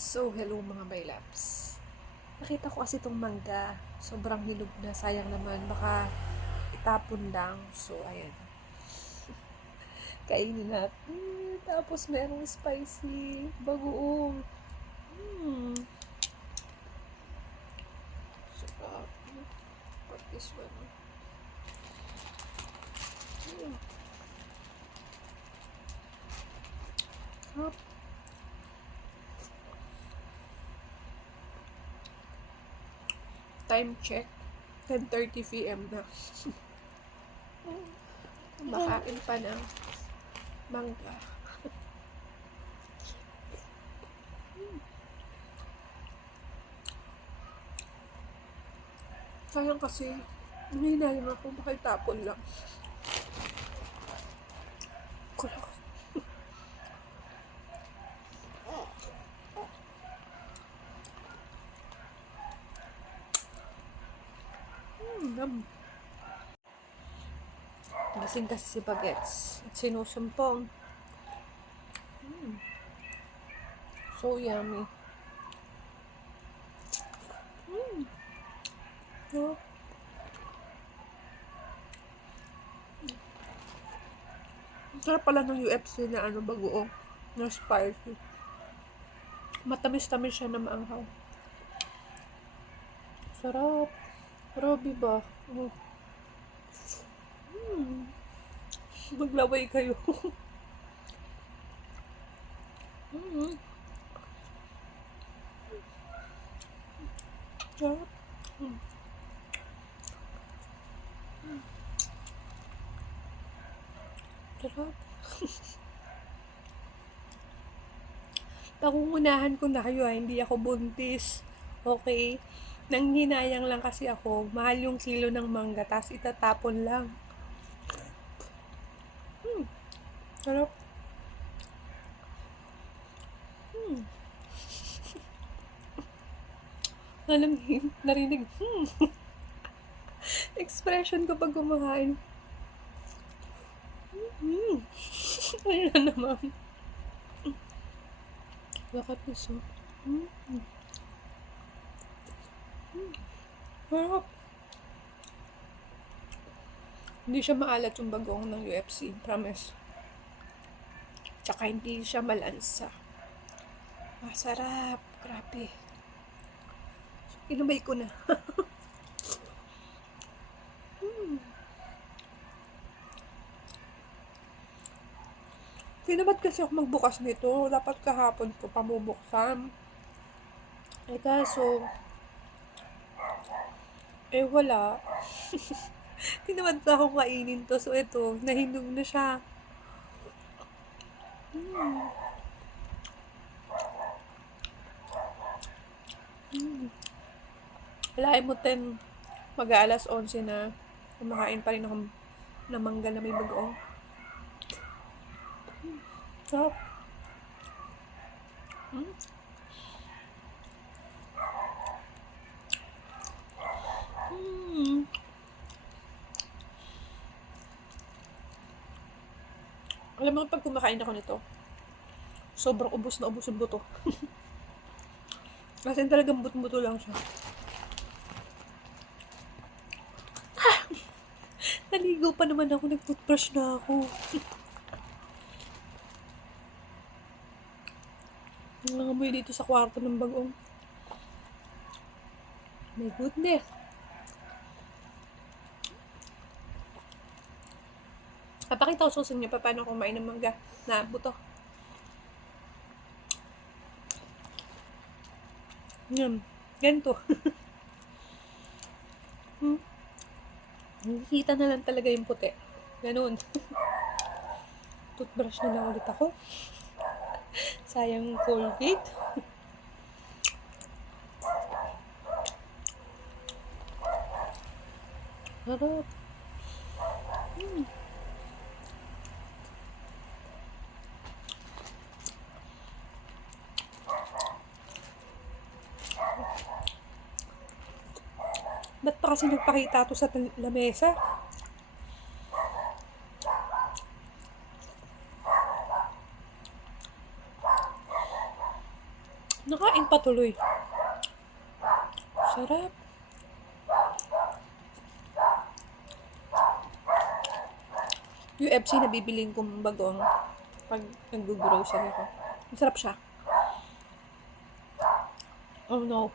So, hello mga my loves. Nakita ko kasi itong mangga. Sobrang hinog na. Sayang naman. Baka itapon lang. So, ayan. Kainin natin. Tapos, merong spicy. Bagoong. Sarap. Put this one. Sarap. Time check. 10:30 p.m. na. Makain pa ng mangga. Sayang kasi, hinayang ako, makitapon lang. Kulak. Lasing kasi si Bagets. At sinusumpong. So yummy. Oh. Sarap pala ng UFC na bagoong. Na spicy. Matamis-tamis siya na maanghaw. Sarap. Grabe ba? Maglaway kayo. Sarap. Sarap. Pangungunahan ko na kayo hindi ako buntis. Okay? Nanghinayang lang kasi ako. Mahal yung kilo ng mangga, tapos itatapon lang. Sarap. Alam niyo, narinig. Expression ko pag kumakain. Ayun na naman. Bakit gusto? Sarap. Hindi siya maalat yung bagong ng UFC. Promise. Tsaka hindi siya malansa. Masarap. Grabe. Inumay ko na. Tinamad kasi ako magbukas nito. Dapat kahapon ko pamubuksan. Kaso, wala. Tinamad pa akong kainin to. So, ito, nahinog na siya. Alain mo 10, mag-aalas 11 na. Kumakain pa rin ako ng mangga na may bagoong. Sarap. Alam mo, pag kumakain ako nito, sobrang ubos na ubos yung buto. Kasi talagang buto-buto lang siya. Naligo pa naman ako, nag-toothbrush na ako. Nangangamoy dito sa kwarto ng bagoong. My goodness. Papakita ko sa inyo paano kumain ng mangga na buto. Yan. Ganito. Nakikita na lang talaga yung puti. Ganun. Toothbrush na lang ulit ako. Sayang Colgate. Harap. Ba't pa kasi nagpakita to sa lamesa? Nakain pa tuloy. Sarap. UFC na bibilin kong bagong pag nag-grocery ako. Masarap siya. Oh no.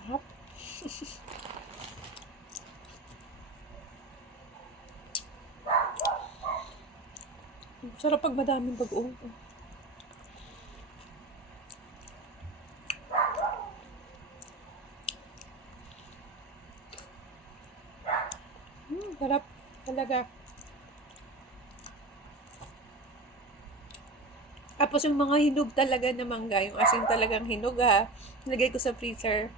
Sarap. Sarap pag madaming bagoong. Sarap talaga. Tapos yung mga hinog talaga na mangga, yung asin talagang hinog ha, nilagay ko sa freezer.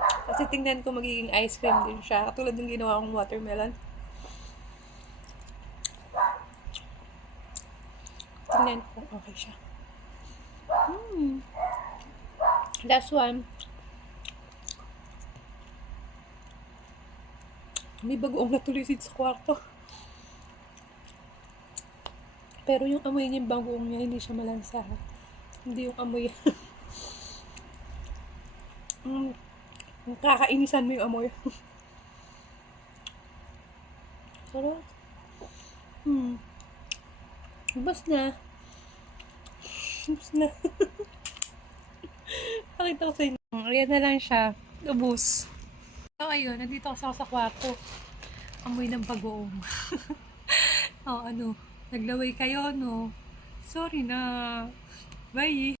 Kasi tingnan ko magiging ice cream din siya. Katulad ng ginawa kong watermelon. Tingnan ko kung okay siya. Last one. May bagoong natulisid sa kwarto. Pero yung amoy niya, yung bagoong niya, hindi siya malansa. Hindi yung amoy. Kakainisan mo yung amoy. Sarap. Ubas na. Ubas na. Pakita ko sa inyo. Ayan na lang siya. Ubus. So, ayun. Nandito ako sa kwarto. Amoy ng bagoong. Ano. Naglaway kayo, no? Sorry na. Bye.